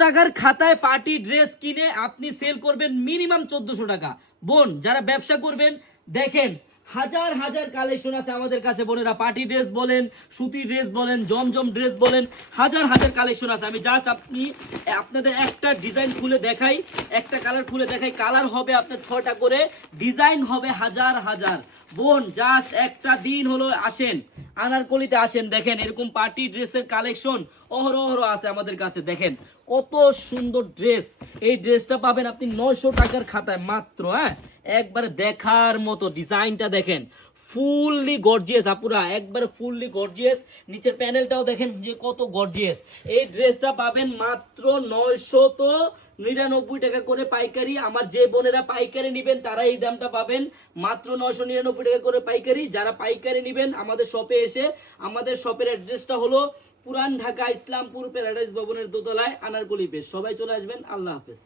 টাকার খাতায় party dress কিনে আপনি সেল করবেন মিনিমাম 1400 টাকা। বোন যারা ব্যবসা করবেন দেখেন হাজার হাজার কালেকশন আছে আমাদের কাছে। বোনেরা পার্টি ড্রেস বলেন, সুতি ড্রেস বলেন, জমজম ড্রেস বলেন, হাজার হাজার কালেকশন আছে। আমি জাস্ট আপনাদের একটা ডিজাইন খুলে দেখাই, একটা কালার খুলে দেখাই। কালার হবে আপনার 6টা করে, ডিজাইন হবে হাজার হাজার। বোন জাস্ট একটা দিন হলো আসেন, আনারকলিতে আসেন, দেখেন এরকম পার্টি ড্রেসের কালেকশন অহরহ আছে আমাদের কাছে। দেখেন কত সুন্দর ড্রেস। এই ড্রেসটা পাবেন আপনি 900 টাকার খাতায় মাত্র। হ্যাঁ, একবারে দেখার মতো ডিজাইনটা দেখেন, ফুললি গর্জিয়াস আপুরা, একবারে ফুললি গর্জিয়াস। নিচের প্যানেলটাও দেখেন যে কত গর্জিয়াস। এই ড্রেসটা পাবেন মাত্র 999 টাকা করে পাইকারি। আমার যে বোনেরা পাইকারি নেবেন তারা এই দামটা পাবেন মাত্র 999 টাকা করে পাইকারি। যারা পাইকারি নেবেন আমাদের শপে এসে, আমাদের শপের অ্যাড্রেসটা হলো পুরান ঢাকা ইসলামপুর প্যারাডাইস ভবনের দোতলায়, আনারকলি পেজ। সবাই চলে আসবেন। আল্লাহ হাফেজ।